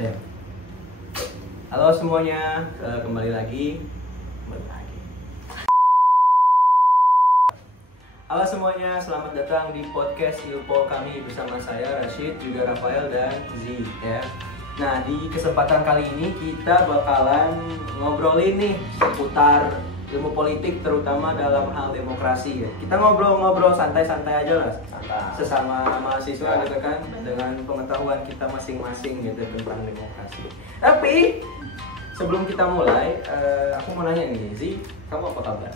Ayo. Halo semuanya, kembali lagi. Halo semuanya, selamat datang di podcast Ilpol kami bersama saya Rashid, juga Rafael dan Z ya. Nah, di kesempatan kali ini kita bakalan ngobrolin nih seputar ilmu politik, terutama dalam hal demokrasi ya. Kita ngobrol-ngobrol santai-santai aja lah, sesama mahasiswa gitu kan, dengan pengetahuan kita masing-masing gitu tentang demokrasi. Tapi sebelum kita mulai, aku mau nanya nih, Zi, kamu apa kabar?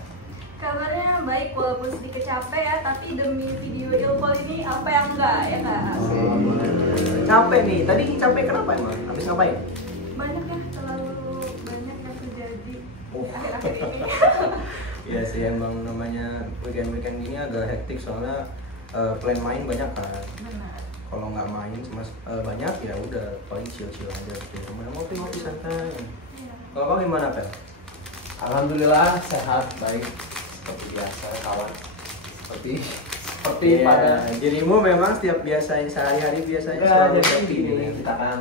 Kabarnya baik walaupun sedikit capek ya, tapi demi video Ilpol ini apa yang enggak ya enggak? Capek nih, tadi capek kenapa emang? Habis ngapain? Banyak ya, terlalu banyak yang terjadi akhir-akhir ini. Iya sih, emang namanya weekend gini agak hektik soalnya plan main banyak kan. Benar. Kalau nggak main cuma banyak ya udah paling chill aja di rumah ngopi santai. Iya. Kalau kamu gimana, Pel? Alhamdulillah sehat, baik seperti biasa kawan. Seperti Iya, pada dirimu memang setiap biasanya sehari-hari biasanya ya, selalu jadi happy gini, gitu ya. kita kan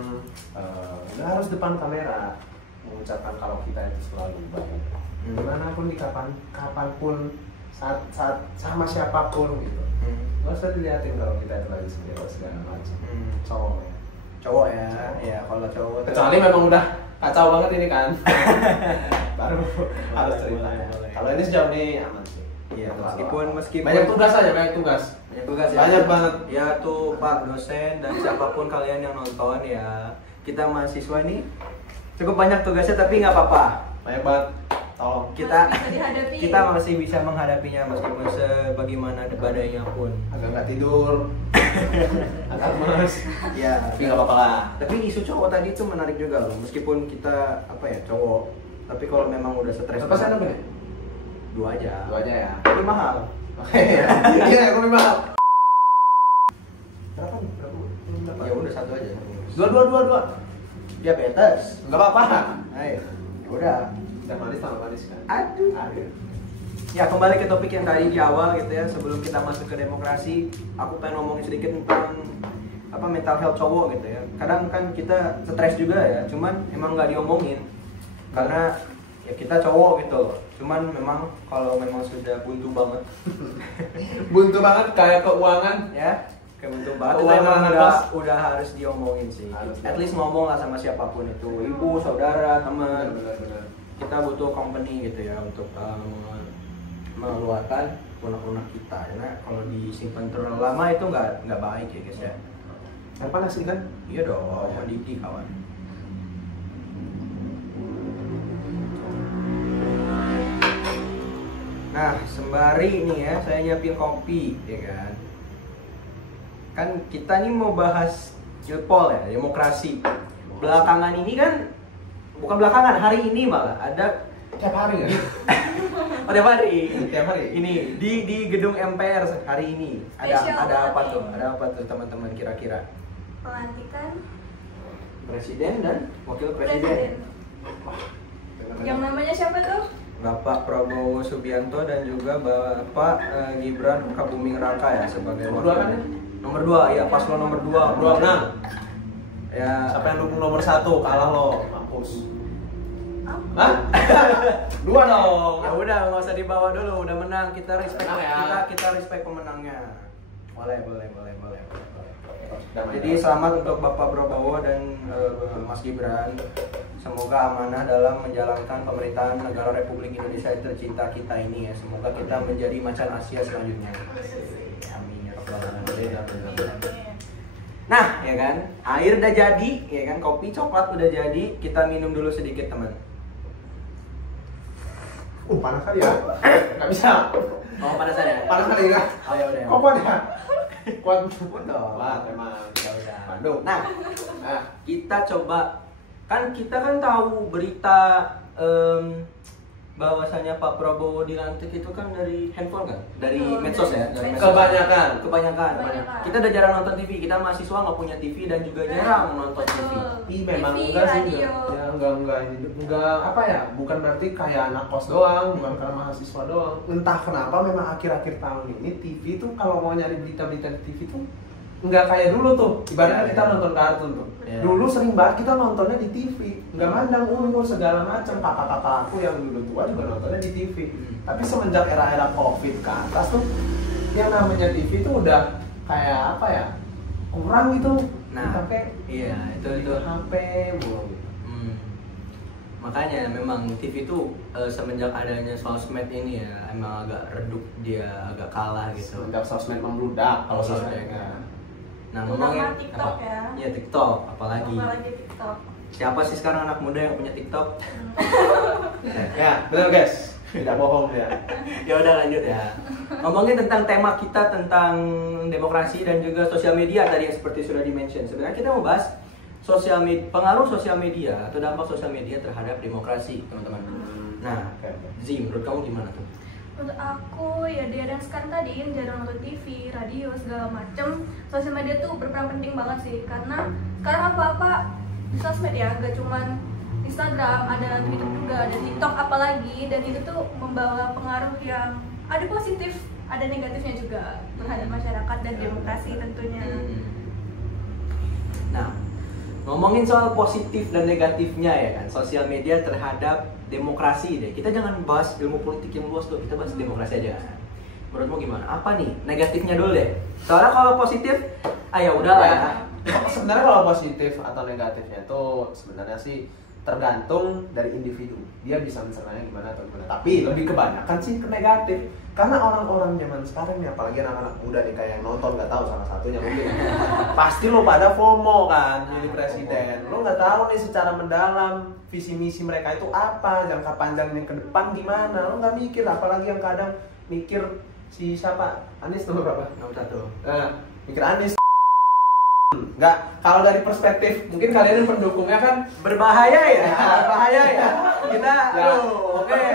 nggak harus depan kamera mengucapkan kalau kita itu selalu baik. Dimanapun di kapanpun saat sama siapapun gitu. Nggak usah dilihatin kalau kita itu lagi segala macam. Cowok ya. Cowok ya, ya kalau cowok Kecuali memang udah kacau banget ini kan. Baru harus cerita. boleh. Kalau ini sejauh ini aman sih. Iya, Meskipun meskipun banyak tugas aja, banyak tugas. banyak tugas ya. Banyak banget. Ya tuh Pak dosen dan siapapun kalian yang nonton ya, kita mahasiswa ini cukup banyak tugasnya tapi nggak apa-apa. Banyak banget. Tolong. Kita Masih bisa dihadapi. kita masih bisa menghadapinya meskipun sebagaimana badainya pun. Agak nggak tidur. Agak mas. Ya. Tapi nggak apa-apa lah. Tapi isu cowok tadi itu menarik juga loh. Meskipun kita apa ya cowok, tapi kalau memang udah stres. Apa sih namanya? Dua aja. Dua aja ya. Tapi mahal. Oke. Iya, aku mahal. Berapa nih? Berapa? Ya udah satu aja. Dua. Ya betes. Nggak apa-apa. Ayo. Udah. Teh manis tambah manis kan. Aduh. Aduh. Ya kembali ke topik yang tadi di awal gitu ya, sebelum kita masuk ke demokrasi, aku pengen ngomongin sedikit tentang apa mental health cowok gitu ya. Kadang kan kita stres juga ya, cuman emang nggak diomongin karena ya kita cowok gitu. Cuman memang kalau memang sudah buntu banget, Buntu banget kayak keuangan. ya kayak buntu banget, itu Keuangan emang atas. udah harus diomongin sih. Harus. At least ngomong lah sama siapapun itu, ibu, saudara, teman. Benar. Kita butuh company gitu ya untuk mengeluarkan unek-unek kita, karena kalau disimpan terlalu lama itu nggak baik ya guys ya. Yang panas ini kan? Iya dong, Oh, ya. mendidih kawan. Nah, sembari ini ya, saya nyiapin kopi, ya kan. Kan kita nih mau bahas Ilpol ya, demokrasi. Belakangan ini kan, bukan belakangan, hari ini malah ada Tiap hari ya? pada hari. Tiap hari? Ini di gedung MPR hari ini. Spesial Ada apa banget tuh? nih. Ada apa tuh teman-teman kira-kira? Pelantikan Presiden dan wakil presiden. presiden. Yang namanya siapa tuh? Bapak Prabowo Subianto dan juga Bapak Gibran Rakabuming Raka ya sebagai Nomor dua kan ya? Nomor 2, ya paslon nomor 2. Nomor dua, nah. Ya. Siapa yang dukung nomor 1? Kalah lo, mampus. Apa? Hah? Dua dong. Ya udah, nggak usah dibawa dulu, udah menang. Kita respect, Menang ya. kita respect pemenangnya. Boleh. Damai. Jadi selamat untuk Bapak Prabowo dan Mas Gibran. Semoga amanah dalam menjalankan pemerintahan negara Republik Indonesia yang tercinta kita ini ya. Semoga kita menjadi macan Asia selanjutnya. Amin ya rabbal alamin. Nah, ya kan, air udah jadi, ya kan, kopi coklat udah jadi. Kita minum dulu sedikit teman. Panas kali ya? Gak bisa. Oh panasan ya? Panas kali ya? Oh ya udah. Kok kuat ya? Kuat. Dong. Kuat emang. Ya udah. Bandung. Nah, Nah, kita coba, kan kita kan tahu berita bahwasanya Pak Prabowo dilantik itu kan dari handphone kan, dari Betul, medsos ya, dari dari medsos. kebanyakan. kebanyakan. Kita udah jarang nonton TV, kita mahasiswa nggak punya TV dan juga jarang nonton TV. Ih, memang TV, enggak sih radio. enggak apa ya, bukan berarti kayak anak kos doang, bukan karena mahasiswa doang. Entah kenapa memang akhir-akhir tahun ini TV tuh kalau mau nyari berita-berita di TV tuh nggak kayak dulu tuh, ibaratnya kita nonton kartun tuh. Dulu sering banget kita nontonnya di TV, nggak mandang umur segala macam. Kakak-kakak aku yang dulu tua juga nontonnya di TV. Tapi semenjak era-era COVID ke atas tuh, yang namanya TV itu udah kayak apa ya, kurang gitu. Nah, HP, iya itu HP mulu. Makanya memang TV itu semenjak adanya sosmed ini ya emang agak redup, dia agak kalah gitu. Semenjak sosmed membludak kalau Iya, sosmed kan. Nah, Terutama ngomongin TikTok apa? ya. Iya, TikTok apalagi. TikTok. Siapa sih sekarang anak muda yang punya TikTok? Ya, benar guys. Tidak bohong dia. Ya udah lanjut ya. Ngomongin tentang tema kita tentang demokrasi dan juga sosial media tadi yang seperti sudah di-mention. Sebenarnya kita mau bahas pengaruh sosial media atau dampak sosial media terhadap demokrasi, teman-teman. Nah, Zee, menurut kamu gimana tuh? Untuk aku ya dia dan sekarang tadi yang jarang nonton TV, radio segala macem, sosial media tuh berperan penting banget sih karena sekarang apa-apa di sosmed ya, gak cuman Instagram, ada Twitter juga, ada TikTok apalagi, dan itu tuh membawa pengaruh yang ada positif, ada negatifnya juga terhadap masyarakat dan demokrasi tentunya. Nah, ngomongin soal positif dan negatifnya ya kan, sosial media terhadap demokrasi deh. Kita jangan bahas ilmu politik yang luas tuh, kita bahas demokrasi aja. Menurutmu gimana? Apa nih negatifnya dulu deh? Soalnya kalau positif, ya udahlah ya. Sebenarnya kalau positif atau negatifnya itu sebenarnya sih tergantung dari individu. Dia bisa mencernanya gimana atau gimana. Tapi lebih kebanyakan sih ke negatif. Karena orang-orang zaman sekarang nih, apalagi anak-anak muda nih kayak yang nonton, nggak tahu salah satunya mungkin. Pasti lo pada FOMO kan milih presiden. Lo nggak tahu nih secara mendalam visi misi mereka itu apa, jangka panjangnya ke depan gimana. Lo nggak mikir, apalagi yang kadang mikir si siapa, Anies nomor berapa? Nomor 1. Nah, mikir Anies. Enggak, kalau dari perspektif mungkin kalian yang pendukungnya kan Berbahaya ya, berbahaya ya. Kita, Ya. oke.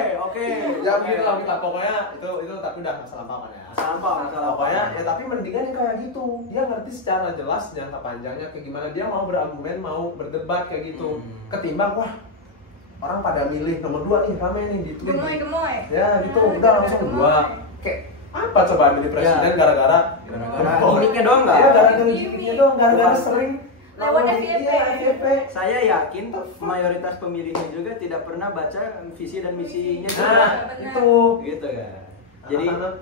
ya begitu lah kita pokoknya itu tapi udah masalah apa kan ya. Masalah Pokoknya ya tapi mendingan yang kayak gitu. Dia ngerti secara jelas jangka panjangnya kayak gimana, dia mau berargumen, mau berdebat kayak gitu. Ketimbang wah orang pada milih nomor 2 nih, rame nih di tweet. Gemoy. Ya gitu, udah langsung 2. Kayak apa coba milih presiden gara-gara gimmicknya doang nggak? Iya, gara-gara gimmicknya doang, gara-gara sering lewat FYP. Saya yakin mayoritas pemilihnya juga tidak pernah baca visi dan misinya juga. Nah, itu Gitu kan. Jadi anak-anak,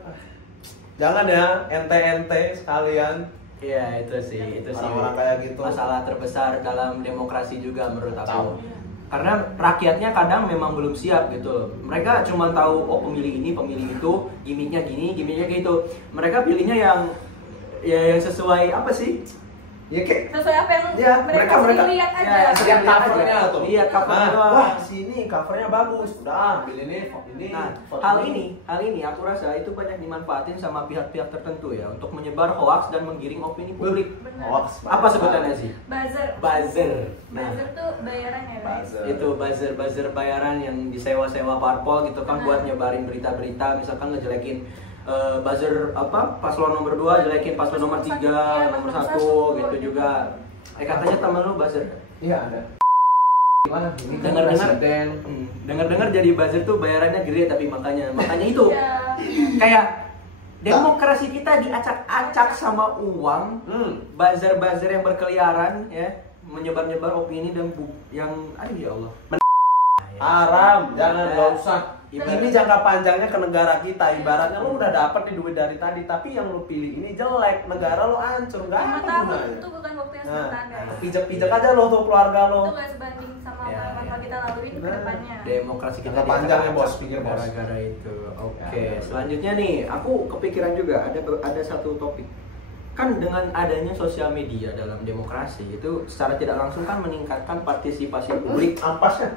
jangan ya ente-ente sekalian. iya itu sih Orang-orang kayak gitu. masalah terbesar dalam demokrasi juga menurut aku. Karena rakyatnya kadang memang belum siap gitu. Mereka cuma tahu oh pemilih ini, pemilih itu, gimmicknya gini, gimmicknya gitu. Mereka pilihnya yang sesuai apa sih? Ya kayak Sesuai apa yang Ya, mereka mereka- lihat ya, aja. setiap lihat covernya aja. tuh. Lihat covernya doang. Wah, sini covernya bagus. Udah, ambil ini. Nah, foto hal ini aku rasa itu banyak dimanfaatin sama pihak-pihak tertentu ya untuk menyebar hoaks dan menggiring opini publik. Benar. Hoax. Apa sebutannya sih? Buzzer. Buzzer. Nah, Buzzer tuh bayaran ya guys. itu buzzer bayaran yang disewa-sewa parpol gitu kan buat nyebarin berita-berita, misalkan ngejelekin buzzer apa paslon nomor 2 jelekin paslon nomor 3, nomor 1 gitu juga. Katanya temen lu buzzer. Iya, ada. Gimana? Ini kan Dengar-dengar presiden. dengar jadi buzzer tuh bayarannya gede, tapi makanya itu Iya. kayak demokrasi kita diacak-acak sama uang. Buzzer yang berkeliaran ya, menyebar-nyebar opini dan yang aduh ya Allah. Haram, jangan, nggak usah. Ibarat- Ini jangka panjangnya ke negara kita. Ibaratnya lu udah dapet nih duit dari tadi, tapi yang lu pilih ini jelek, negara lu hancur, nggak 5 ada tahun gunanya. itu bukan waktu yang Nah, sebentar guys. pijak-pijak aja lo tuh keluarga lo. Itu gak sebanding sama Ya, apa ya. kita laluin ke Nah. depannya. Demokrasi kita Jangka panjangnya, diacak-acak bos, pikir, bos. gara-gara itu. Oke, Ya. selanjutnya nih, aku kepikiran juga ada satu topik. Kan dengan adanya sosial media dalam demokrasi itu secara tidak langsung kan meningkatkan partisipasi publik. Ampasnya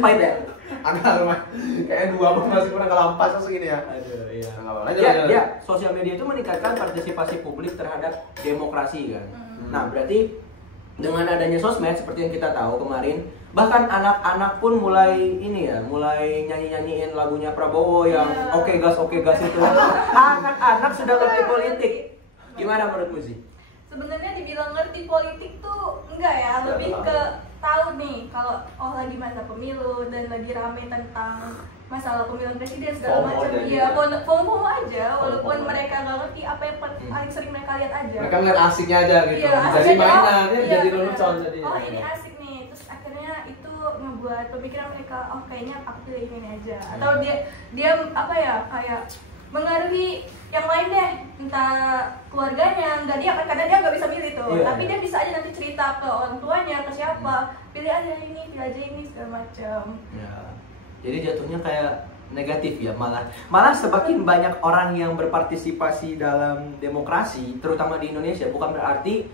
Pahit ya? agak lumayan. Kayak 2 pun masih kurang, kalau ampasnya segini ya. Aduh, iya. Nggak apa-apa, lanjut. Ya, sosial media itu meningkatkan partisipasi publik terhadap demokrasi kan. Nah, berarti dengan adanya sosmed seperti yang kita tahu kemarin, bahkan anak-anak pun mulai mulai nyanyi-nyanyiin lagunya Prabowo yang oke gas itu. Anak-anak sudah ngerti politik. Gimana menurutmu sih? Sebenarnya dibilang ngerti politik tuh enggak ya, lebih ke tahu nih kalau lagi masa pemilu dan lagi rame tentang masalah pemilihan presiden segala FOMO macam. aja Iya, gitu. FOMO aja, walaupun FOMO. mereka nggak ngerti apa yang paling sering mereka lihat aja. Mereka ngeliat asiknya aja gitu. Iya, Jadi asiknya, mainan, iya, jadi benar. lelucon jadi. Oh ini asik nih, terus akhirnya itu ngebuat pemikiran mereka, oh kayaknya aku pilih ini aja. Atau dia apa ya, kayak mengaruhi yang lain deh, entah keluarganya, enggak dia kan kadang dia nggak bisa milih tuh, Iya, tapi iya. dia bisa aja nanti cerita ke orang tuanya, ke siapa, pilih aja ini segala macam. Ya. Jadi jatuhnya kayak negatif ya, malah semakin banyak orang yang berpartisipasi dalam demokrasi, terutama di Indonesia, bukan berarti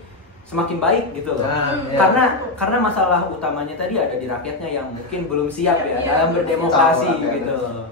semakin baik gitu loh. Nah, iya. Karena masalah utamanya tadi ada di rakyatnya yang mungkin belum siap ya Iya, dalam berdemokrasi betul, rakyat. gitu loh.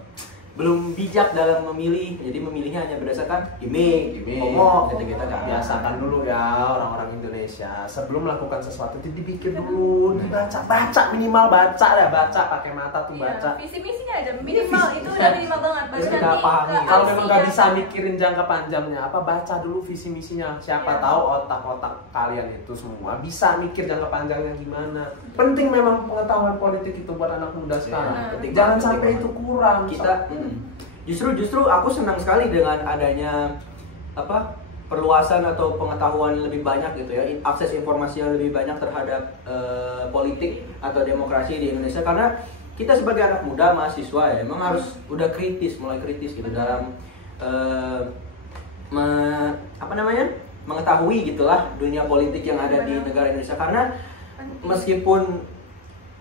Belum bijak dalam memilih, jadi memilihnya hanya berdasarkan gimmick, ngomong, gitu-gitu kan. Biasakan dulu ya orang-orang Indonesia sebelum melakukan sesuatu itu dipikir dulu, baca minimal baca ya, baca pakai mata tuh Iya, baca. visi misinya aja minimal itu udah minimal banget. Baru Kita nanti pahami. ke Kalau memang nggak aksinya. bisa mikirin jangka panjangnya apa, baca dulu visi misinya. Siapa Iya. tahu otak-otak kalian itu semua bisa mikir jangka panjangnya gimana. Penting memang pengetahuan politik itu buat anak muda sekarang. Penting Jangan banget, sampai penting itu kurang. Kita justru aku senang sekali dengan adanya perluasan atau pengetahuan lebih banyak gitu ya, akses informasi yang lebih banyak terhadap politik atau demokrasi di Indonesia, karena kita sebagai anak muda mahasiswa ya emang harus udah mulai kritis gitu dalam mengetahui gitulah dunia politik yang ada di negara Indonesia, karena meskipun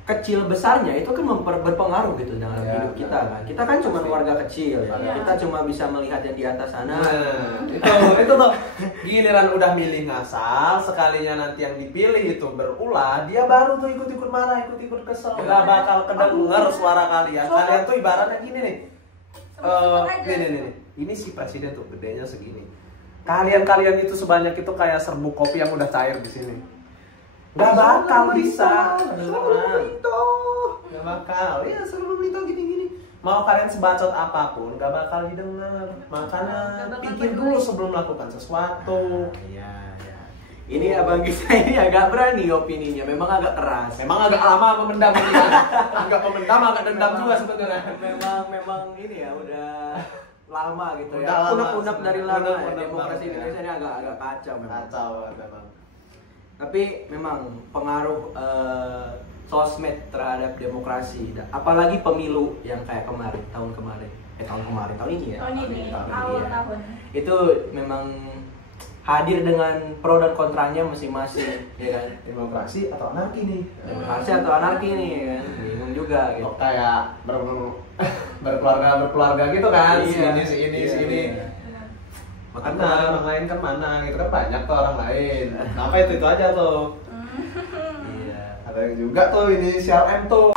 kecil besarnya itu kan berpengaruh gitu dalam Ya, hidup kita kan. Kita kan cuma warga kecil ya. Ya. Kita cuma bisa melihat yang di atas sana. Nah, itu tuh giliran udah milih ngasal, sekalinya nanti yang dipilih itu berulah, dia baru tuh ikut-ikut marah, ikut-ikut kesel, nggak bakal kedenger suara kalian. Kalian tuh ibaratnya gini nih. Nih. Ini si presiden tuh gedenya segini. Kalian itu sebanyak itu kayak serbuk kopi yang udah cair di sini. Nggak bakal bisa. Nggak bakal. Ya selalu berita gini-gini. Mau kalian sebacot apapun, nggak bakal didengar. Makanya Nggak bakal pikir peduli. dulu sebelum melakukan sesuatu. Iya. Ini abang kita ini agak berani opininya, memang agak keras. Memang agak lama memendam ini kan. Agak memendam, agak dendam juga sebetulnya. Memang ini ya udah lama gitu Udah ya. lama, Unek-unek dari lama ya. unek-unek Demokrasi banget ya. Indonesia ini agak kacau memang. Kacau memang. Tapi memang pengaruh sosmed terhadap demokrasi, apalagi pemilu yang kayak tahun ini ya. Tahun ini, Tahun awal ya. tahun. Itu memang hadir dengan pro dan kontranya masing-masing, ya kan? Demokrasi atau anarki nih? Demokrasi atau anarki nih, ya kan? Bingung juga gitu. Oh, kayak berkeluarga gitu kan? Iya. Si ini. Iya. Makanya Makanya orang lain kan mana? Gitu kan banyak tuh orang lain. Kenapa itu aja tuh? iya. Ada yang juga tuh inisial M tuh.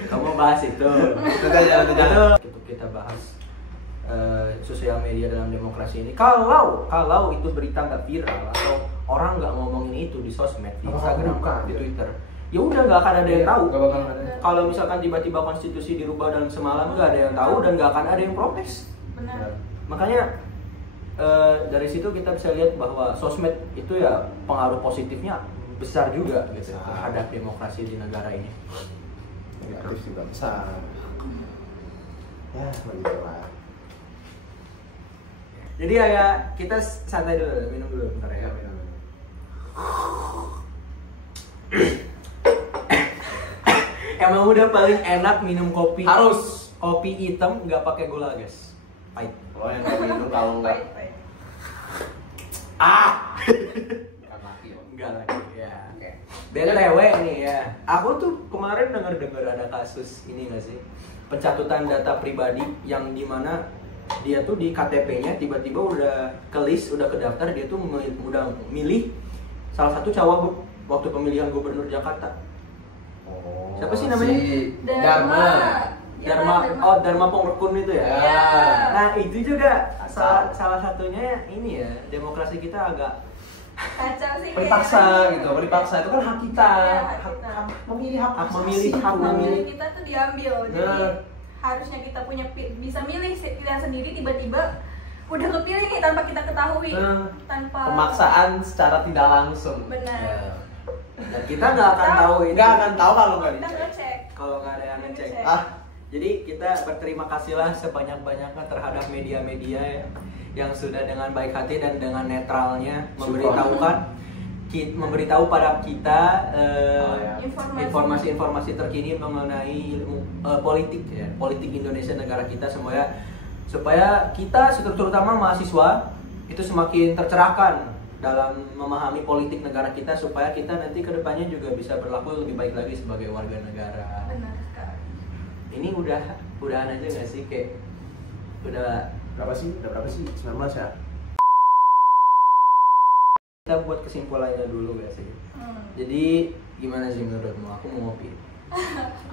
Kamu bahas itu. Itu aja. Untuk kita bahas sosial media dalam demokrasi ini. Kalau itu berita nggak viral atau orang nggak ngomongin itu di sosmed, di Apa Instagram, buka, di ya? Twitter, ya udah nggak akan ada yang tahu. Nggak bakal ada. Kalau misalkan tiba-tiba konstitusi dirubah dalam semalam, nggak ada yang tahu dan nggak akan ada yang protes. Benar. Makanya dari situ kita bisa lihat bahwa sosmed itu ya pengaruh positifnya besar juga gitu terhadap demokrasi di negara ini. Negatif juga besar. Ya, begitulah. Jadi ya kita santai dulu, minum dulu bentar ya. Emang udah paling enak minum kopi. Harus. Kopi hitam nggak pakai gula, guys. Pahit. Lo yang mau minum kalau enggak bukan laki loh. Enggak lagi ya. Oke. BTW nih ya. Aku tuh kemarin dengar ada kasus ini nggak sih? Pencatutan data pribadi yang dimana dia tuh di KTP-nya tiba-tiba udah ke list, udah ke daftar, dia tuh udah milih salah satu cawagup waktu pemilihan gubernur Jakarta. Oh, Siapa sih namanya? Dharma. Dharma Pongrekun itu ya. Ya. Nah, itu juga salah satunya ini ya, demokrasi kita agak Kacau sih. Berpaksa gitu, berpaksa itu kan hak kita. Iya, hak Hak kita. memilih, hak Hak asasi. memilih, hak memilih. Kita tuh diambil. Jadi harusnya kita punya bisa milih pilihan sendiri, tiba-tiba udah kepilih nih tanpa kita ketahui, tanpa Pemaksaan secara tidak langsung. benar. dan kita nggak akan tahu ini. Nggak akan tahu kalau nggak Kita dicek. ngecek. kalau nggak ada yang ngecek. Ah, Jadi kita berterima kasihlah sebanyak-banyaknya terhadap media-media yang sudah dengan baik hati dan dengan netralnya memberitahu pada kita informasi-informasi terkini mengenai politik Indonesia, negara kita supaya kita terutama mahasiswa itu semakin tercerahkan dalam memahami politik negara kita, supaya kita nanti kedepannya juga bisa berlaku lebih baik lagi sebagai warga negara. Benar sekali. Ini udahan aja nggak sih, kayak udah berapa sih? 19 ya? Kita buat kesimpulannya dulu gak sih? Jadi gimana sih menurutmu? Aku mau ngopi.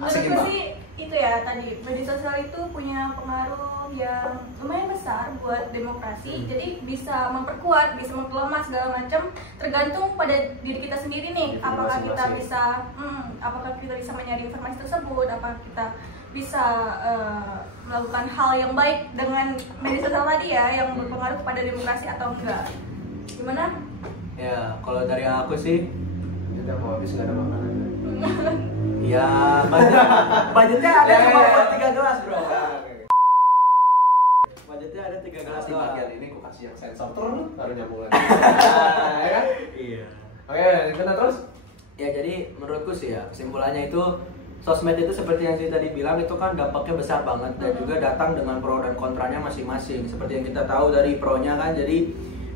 Menurutku sih itu ya tadi, media sosial itu punya pengaruh yang lumayan besar buat demokrasi. Jadi bisa memperkuat, bisa memperlemah segala macam, tergantung pada diri kita sendiri nih. Apakah kita bisa mencari informasi tersebut, apakah kita bisa melakukan hal yang baik dengan media sosial tadi ya, yang berpengaruh kepada demokrasi atau enggak. Gimana? Ya, kalau dari aku sih Kita mau habis nggak ada makanan. ya budgetnya ada cuma buat 3 gelas bro. Budgetnya ada 3 gelas Di doang. bagian ini aku kasih yang sensor turun baru nyambung lagi. Ya kan? Iya. Oke, kita terus. Ya jadi menurutku sih ya, kesimpulannya itu sosmed itu seperti yang saya tadi bilang, itu kan dampaknya besar banget dan juga datang dengan pro dan kontranya masing-masing. Seperti yang kita tahu dari pro-nya kan, jadi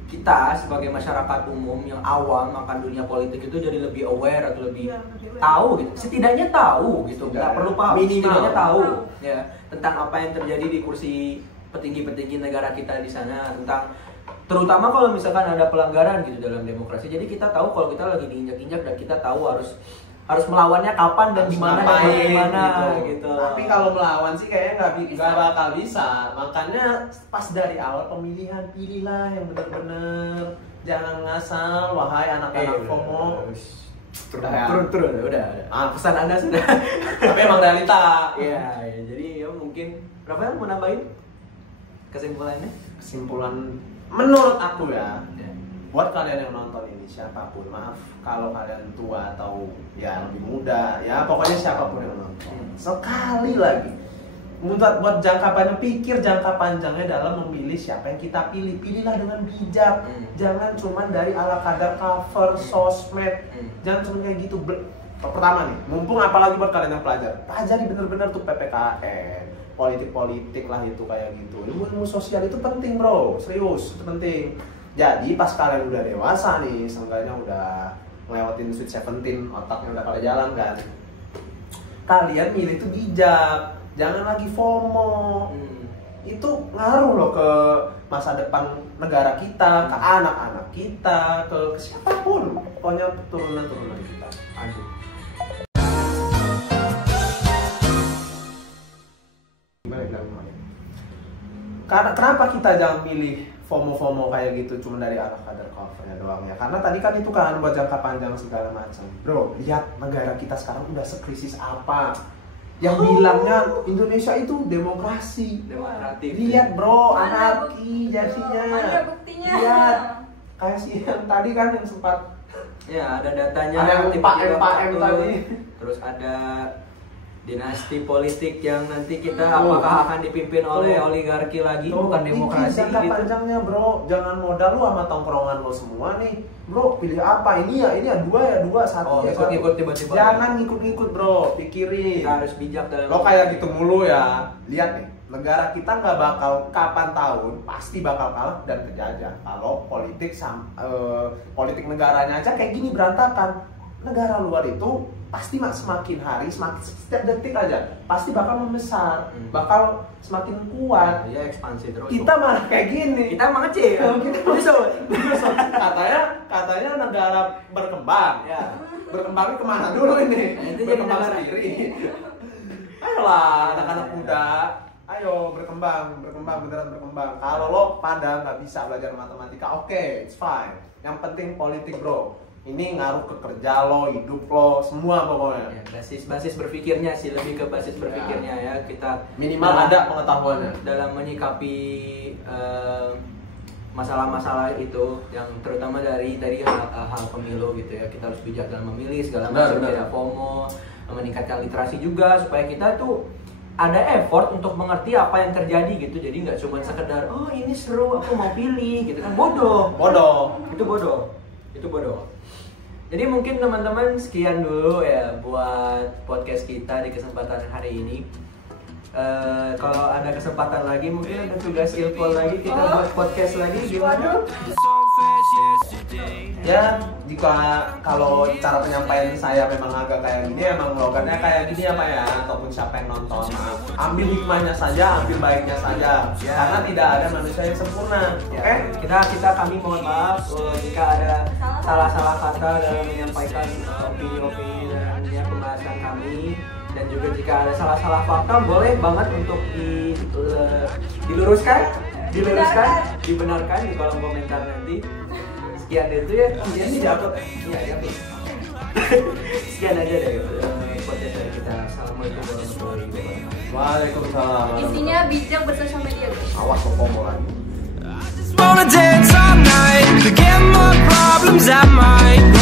kita sebagai masyarakat umum yang awam akan dunia politik itu jadi lebih aware atau lebih tahu gitu. Setidaknya tahu gitu, nggak perlu paham, setidaknya tahu ya tentang apa yang terjadi di kursi petinggi-petinggi negara kita di sana, tentang terutama kalau misalkan ada pelanggaran gitu dalam demokrasi. Jadi kita tahu kalau kita lagi diinjak-injak dan kita tahu harus melawannya kapan dan di mana gitu. Tapi kalau melawan sih kayaknya nggak bakal bisa. Makanya pas dari awal pemilihan, pilihlah yang benar-benar, jangan ngasal, wahai anak-anak FOMO. Turun udah. Pesan Anda sudah. Tapi emang realita. Iya, jadi ya mungkin Rafael mau nambahin kesimpulannya? Kesimpulan menurut aku ya, buat kalian yang nonton ini, siapapun, maaf kalau kalian tua atau ya lebih muda, ya pokoknya siapapun yang nonton, sekali lagi buat jangka panjang, pikir jangka panjangnya dalam memilih siapa yang kita pilih. Pilihlah dengan bijak, jangan cuma dari ala kadar cover sosmed, jangan cuma kayak gitu. Pertama nih, mumpung apalagi buat kalian yang pelajar, pelajari bener-bener tuh PPKN, politik lah itu kayak gitu. Ilmu sosial itu penting bro, serius itu penting. Jadi pas kalian udah dewasa nih, seenggaknya udah ngelewatin Sweet 17, otaknya udah pada jalan kan, kalian milih itu bijak, jangan lagi FOMO. Itu ngaruh loh ke masa depan negara kita, ke anak-anak kita, ke siapapun, pokoknya turunan-turunan kita. Aduh. Gimana bilangnya? Karena kenapa kita jangan milih FOMO kayak gitu cuma dari arah kadar covernya doang ya? Karena tadi kan itu kan buat jangka panjang segala macam. Bro, lihat negara kita sekarang udah sekrisis apa. Yang bilangnya Indonesia itu demokrasi. Demokratif. Lihat bro, Mana anarki jadinya. Mana buktinya? Lihat. Kayak si yang tadi kan yang sempat Ya, ada datanya. ada yang tiba-tiba 4M satu. tadi. Terus ada dinasti politik yang nanti kita apakah akan dipimpin oleh oligarki lagi, bukan demokrasi jangka gitu. panjangnya bro, jangan modal lu sama tongkrongan lo semua nih bro, pilih apa, ini ya dua, satu ya satu. Ikut tiba-tiba. Jangan ngikut bro, pikirin. Kita harus bijak dalam Lo kayak gitu mulu ya. Lihat nih, negara kita nggak bakal kapan tahun pasti bakal kalah dan kejajah kalau politik negaranya aja kayak gini berantakan. Negara luar itu pasti semakin hari, semakin setiap detik aja pasti bakal membesar, bakal semakin kuat. Ya ekspansi terus. Kita malah kayak gini. Kita mengecil. Katanya negara berkembang. Ya. Berkembangnya kemana dulu ini? Itu jadi Berkembang negara. sendiri. Ayolah anak-anak muda, ayo berkembang beneran berkembang. Kalau lo pada nggak bisa belajar matematika, oke, it's fine. Yang penting politik bro. Ini ngaruh ke kerja lo, hidup lo, semua pokoknya. Ya, basis berpikirnya sih, lebih ke basis berpikirnya ya. Kita Minimal ada pengetahuannya. dalam menyikapi masalah-masalah itu yang terutama dari hal pemilu gitu ya, kita harus bijak dalam memilih segala macam, tidak FOMO, meningkatkan literasi juga supaya kita tuh ada effort untuk mengerti apa yang terjadi gitu. Jadi nggak cuma sekedar oh ini seru aku mau pilih gitu kan, bodoh itu bodoh. Jadi mungkin teman-teman sekian dulu ya buat podcast kita di kesempatan hari ini. Kalau ada kesempatan lagi mungkin ada tugas ilpol lagi, kita buat podcast lagi gimana? Ya, jika kalau cara penyampaian saya memang agak kayak gini, emang logatnya kayak gini apa ya, ataupun siapa yang nonton, ambil hikmahnya saja, ambil baiknya saja, karena tidak ada manusia yang sempurna. Oke? Kami mohon maaf jika ada salah-salah kata dalam menyampaikan opini-opini dan pembahasan kami. Dan juga jika ada salah-salah fakta boleh banget untuk dibenarkan di kolom komentar nanti. Sekian itu ya, sekian aja deh podcast dari kita. Assalamualaikum warahmatullahi wabarakatuh. Waalaikumsalam. Isinya bijak bersosial media. Awas kok ngomong lagi. Wanna dance all night, forget my problems, I might